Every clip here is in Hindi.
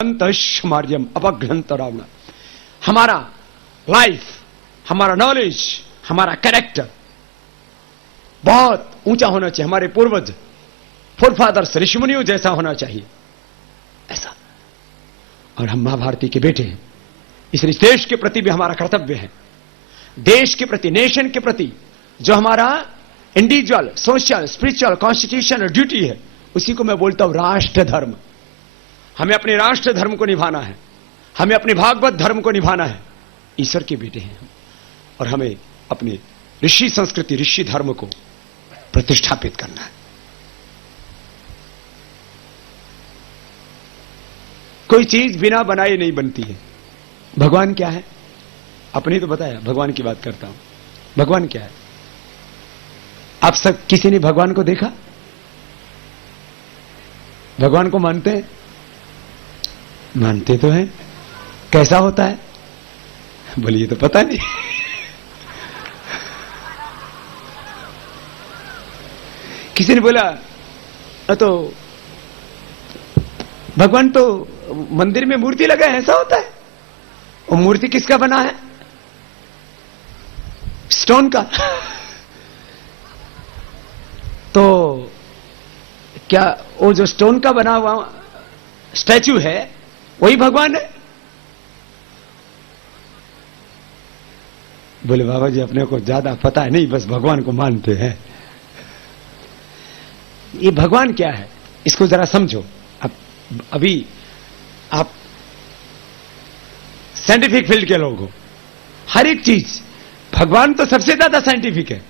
ग्रंथमार्यम अपग्रंथ रावण। हमारा लाइफ, हमारा नॉलेज, हमारा कैरेक्टर बहुत ऊंचा होना चाहिए। हमारे पूर्वज, फोरफादर्स, ऋषिमुनियों जैसा होना चाहिए, ऐसा। और हम मां भारती के बेटे हैं, इसलिए देश के प्रति भी हमारा कर्तव्य है। देश के प्रति, नेशन के प्रति जो हमारा individual, social, spiritual, constitutional duty है, उसी को मैं बोलता हूं राष्ट्र धर्म। हमें अपने राष्ट्र धर्म को निभाना है, हमें अपने भागवत धर्म को निभाना है। ईश्वर के बेटे हैं हम, और हमें अपने ऋषि संस्कृति, ऋषि धर्म को प्रतिष्ठापित करना है। कोई चीज बिना बनाए नहीं बनती है। भगवान क्या है? अपनी तो बताया, भगवान की बात करता हूं। भगवान क्या है? आप सब किसी ने भगवान को देखा? भगवान को मानते हैं? मानते तो हैं। कैसा होता है? बोलिए, तो पता नहीं। किसी ने बोला तो भगवान तो मंदिर में मूर्ति लगा है, ऐसा होता है? और मूर्ति किसका बना है? स्टोन का। तो क्या वो जो स्टोन का बना हुआ स्टैच्यू है वही भगवान है? बोले बाबा जी, अपने को ज्यादा पता है नहीं, बस भगवान को मानते हैं। ये भगवान क्या है, इसको जरा समझो। अभी आप साइंटिफिक फील्ड के लोग हो, हर एक चीज, भगवान तो सबसे ज्यादा साइंटिफिक है।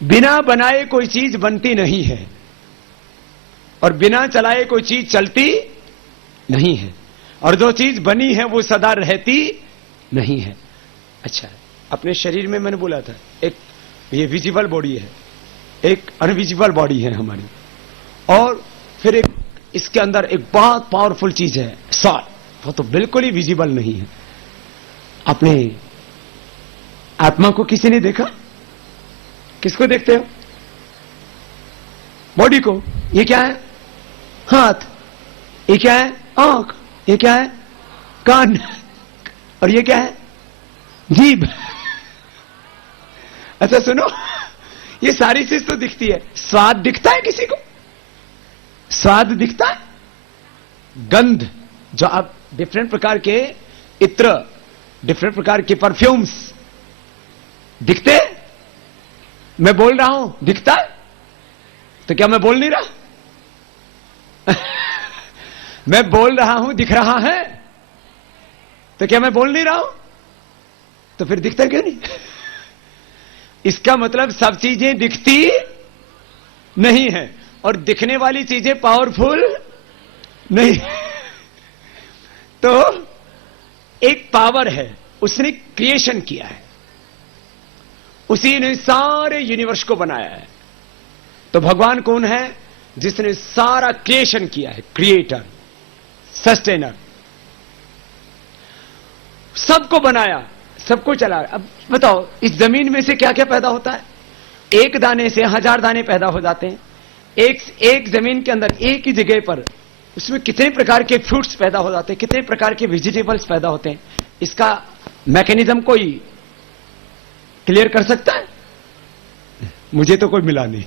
बिना बनाए कोई चीज बनती नहीं है, और बिना चलाए कोई चीज चलती नहीं है, और जो चीज बनी है वो सदा रहती नहीं है। अच्छा, अपने शरीर में मैंने बोला था, एक ये विजिबल बॉडी है, एक अनविजिबल बॉडी है हमारी, और फिर एक इसके अंदर एक बहुत पावरफुल चीज है सॉल, वो तो बिल्कुल ही विजिबल नहीं है। अपने आत्मा को किसी ने देखा? किसको देखते हो? बॉडी को। ये क्या है? हाथ। ये क्या है? आंख। ये क्या है? कान। और ये क्या है? जीभ। अच्छा सुनो, ये सारी चीज तो दिखती है। स्वाद दिखता है किसी को? स्वाद दिखता है? गंध, जो आप डिफरेंट प्रकार के इत्र, डिफरेंट प्रकार के परफ्यूम्स दिखते हैं? मैं बोल रहा हूं, दिखता है? तो क्या मैं बोल नहीं रहा? मैं बोल रहा हूं, दिख रहा है, तो क्या मैं बोल नहीं रहा हूं? तो फिर दिखता क्यों नहीं? इसका मतलब सब चीजें दिखती नहीं है, और दिखने वाली चीजें पावरफुल नहीं। तो एक पावर है, उसने क्रिएशन किया है, उसी ने सारे यूनिवर्स को बनाया है। तो भगवान कौन है? जिसने सारा क्रिएशन किया है, क्रिएटर, सस्टेनर, सबको बनाया, सबको चलाया। अब बताओ, इस जमीन में से क्या क्या पैदा होता है? एक दाने से 1000 दाने पैदा हो जाते हैं। एक जमीन के अंदर, एक ही जगह पर, उसमें कितने प्रकार के फ्रूट्स पैदा हो जाते हैं, कितने प्रकार के वेजिटेबल्स पैदा होते हैं। इसका मैकेनिज्म कोई क्लियर कर सकता है? मुझे तो कोई मिला नहीं।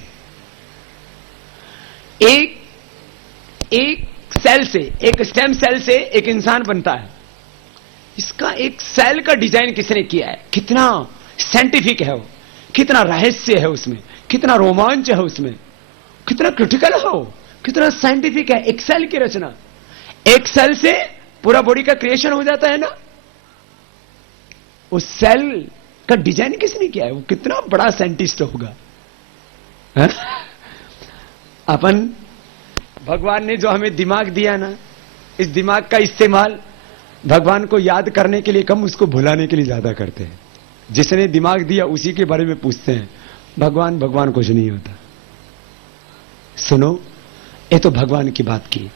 एक सेल से, एक स्टेम सेल से एक इंसान बनता है। इसका एक सेल का डिजाइन किसने किया है? कितना साइंटिफिक है वो, कितना रहस्य है उसमें, कितना रोमांच है उसमें, कितना क्रिटिकल है वो, कितना साइंटिफिक है। एक सेल की रचना, एक सेल से पूरा बॉडी का क्रिएशन हो जाता है ना। उस सेल का डिजाइन किसने किया है? वो कितना बड़ा साइंटिस्ट होगा। अपन, भगवान ने जो हमें दिमाग दिया ना, इस दिमाग का इस्तेमाल भगवान को याद करने के लिए कम, उसको भुलाने के लिए ज्यादा करते हैं। जिसने दिमाग दिया उसी के बारे में पूछते हैं। भगवान भगवान कुछ नहीं होता। सुनो, ये तो भगवान की बात की।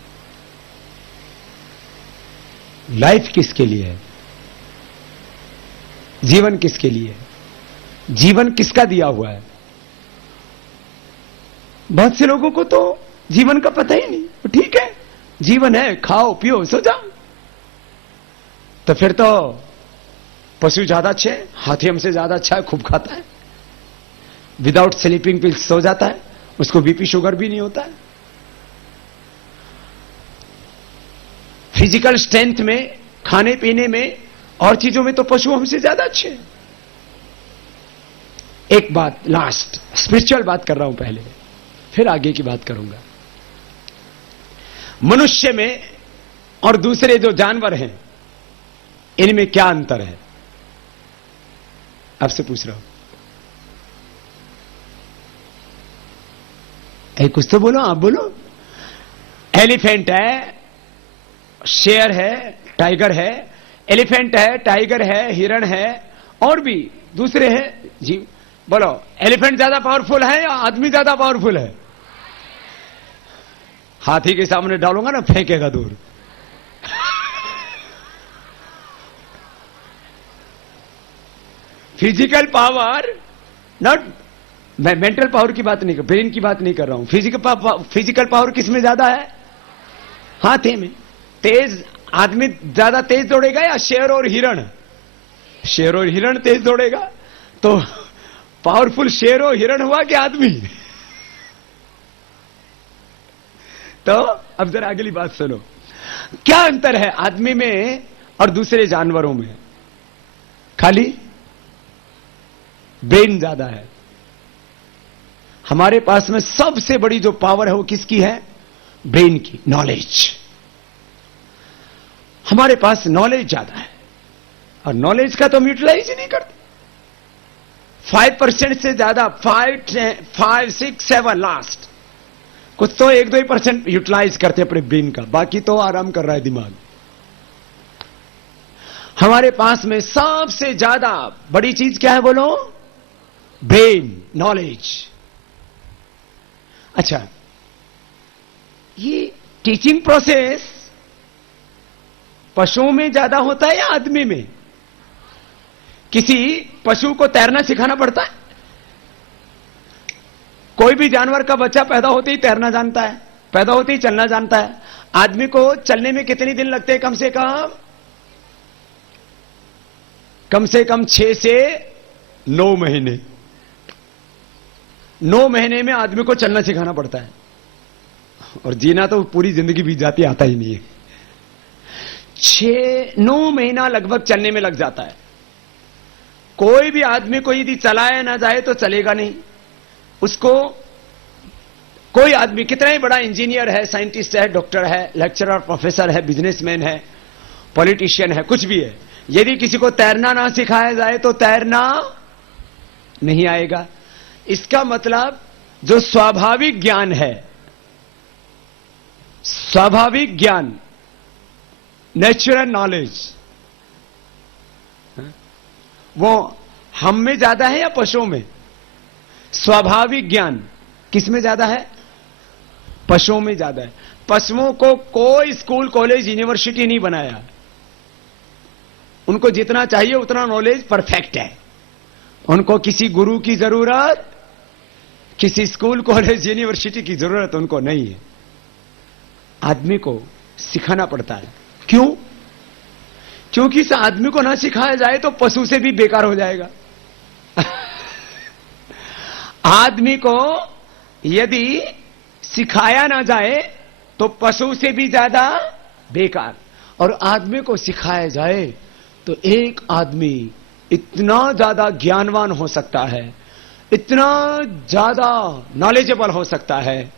लाइफ किसके लिए है? जीवन किसके लिए है? जीवन किसका दिया हुआ है? बहुत से लोगों को तो जीवन का पता ही नहीं। ठीक है, जीवन है, खाओ पियो सो जाओ। तो फिर तो पशु ज्यादा अच्छे है, हाथी हमसे ज्यादा अच्छा है, खूब खाता है, विदाउट स्लीपिंग पिल्स सो जाता है, उसको बीपी शुगर भी नहीं होता है। फिजिकल स्ट्रेंथ में, खाने पीने में और चीजों में तो पशु हमसे ज्यादा अच्छे हैं। एक बात लास्ट, स्पिरिचुअल बात कर रहा हूं पहले, फिर आगे की बात करूंगा। मनुष्य में और दूसरे जो जानवर हैं, इनमें क्या अंतर है? आपसे पूछ रहा हूं। कुछ तो बोलो, आप बोलो। एलिफेंट है, शेर है, टाइगर है। एलिफेंट है, टाइगर है, हिरण है, और भी दूसरे हैं जीव। बोलो, एलिफेंट ज्यादा पावरफुल है या आदमी ज्यादा पावरफुल है? हाथी के सामने डालूंगा ना, फेंकेगा दूर। फिजिकल पावर, नॉट, मैं मेंटल पावर की बात नहीं कर, ब्रेन की बात नहीं कर रहा हूं। फिजिकल पावर किसमें ज्यादा है? हाथी में। तेज आदमी ज्यादा तेज दौड़ेगा या शेर और हिरण? शेर और हिरण तेज दौड़ेगा। तो पावरफुल शेर और हिरण हुआ कि आदमी? तो अब जरा अगली बात सुनो, क्या अंतर है आदमी में और दूसरे जानवरों में? खाली ब्रेन ज्यादा है। हमारे पास में सबसे बड़ी जो पावर है वो किसकी है? ब्रेन की, नॉलेज। हमारे पास नॉलेज ज्यादा है, और नॉलेज का तो हम यूटिलाइज ही नहीं करते। 5% से ज्यादा, 5, 6, 7 लास्ट, कुछ तो 1-2% यूटिलाइज करते अपने ब्रेन का, बाकी तो आराम कर रहा है दिमाग। हमारे पास में सबसे ज्यादा बड़ी चीज क्या है बोलो? Brain, knowledge. अच्छा, ये टीचिंग प्रोसेस पशुओं में ज्यादा होता है या आदमी में? किसी पशु को तैरना सिखाना पड़ता है? कोई भी जानवर का बच्चा पैदा होते ही तैरना जानता है, पैदा होते ही चलना जानता है। आदमी को चलने में कितने दिन लगते हैं? कम से कम 6 से 9 महीने। 9 महीने में आदमी को चलना सिखाना पड़ता है, और जीना तो पूरी जिंदगी बीत जाती, आता ही नहीं है। 6-9 महीना लगभग चलने में लग जाता है। कोई भी आदमी को यदि चलाया ना जाए तो चलेगा नहीं। उसको कोई आदमी कितना ही बड़ा इंजीनियर है, साइंटिस्ट है, डॉक्टर है, लेक्चरर, प्रोफेसर है, बिजनेसमैन है, पॉलिटिशियन है, कुछ भी है, यदि किसी को तैरना ना सिखाया जाए तो तैरना नहीं आएगा। इसका मतलब जो स्वाभाविक ज्ञान है, स्वाभाविक ज्ञान, नेचुरल नॉलेज, वो हम में ज्यादा है या पशुओं में? स्वाभाविक ज्ञान किस में ज्यादा है? पशुओं में ज्यादा है। पशुओं को कोई स्कूल, कॉलेज, यूनिवर्सिटी नहीं बनाया। उनको जितना चाहिए उतना नॉलेज परफेक्ट है। उनको किसी गुरु की जरूरत, किसी स्कूल, कॉलेज, यूनिवर्सिटी की जरूरत उनको नहीं है। आदमी को सिखाना पड़ता है। क्यों? क्योंकि इस आदमी को ना सिखाया जाए तो पशु से भी बेकार हो जाएगा। आदमी को यदि सिखाया ना जाए तो पशु से भी ज्यादा बेकार, और आदमी को सिखाया जाए तो एक आदमी इतना ज्यादा ज्ञानवान हो सकता है, इतना ज्यादा नॉलेजेबल हो सकता है,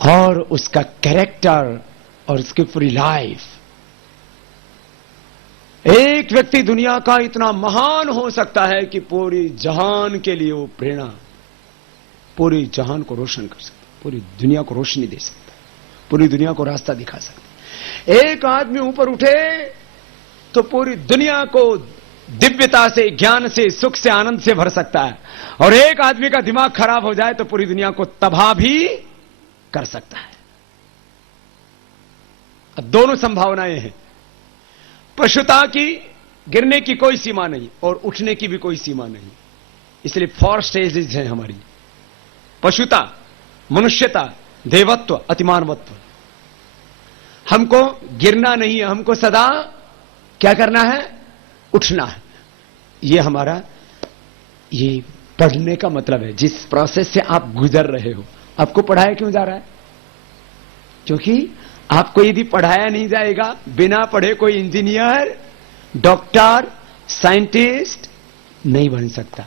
और उसका कैरेक्टर और उसकी पूरी लाइफ, एक व्यक्ति दुनिया का इतना महान हो सकता है कि पूरी जहान के लिए वो प्रेरणा, पूरी जहान को रोशन कर सकता है, पूरी दुनिया को रोशनी दे सकता है, पूरी दुनिया को रास्ता दिखा सकता है। एक आदमी ऊपर उठे तो पूरी दुनिया को दिव्यता से, ज्ञान से, सुख से, आनंद से भर सकता है, और एक आदमी का दिमाग खराब हो जाए तो पूरी दुनिया को तबाह भी कर सकता है। अब दोनों संभावनाएं हैं। पशुता की गिरने की कोई सीमा नहीं और उठने की भी कोई सीमा नहीं। इसलिए 4 स्टेजेस हैं हमारी: पशुता, मनुष्यता, देवत्व, अतिमानवत्व। हमको गिरना नहीं है, हमको सदा क्या करना है? उठना है। ये हमारा ये पढ़ने का मतलब है। जिस प्रोसेस से आप गुजर रहे हो, आपको पढ़ाया क्यों जा रहा है? क्योंकि आपको यदि पढ़ाया नहीं जाएगा, बिना पढ़े कोई इंजीनियर, डॉक्टर, साइंटिस्ट नहीं बन सकता।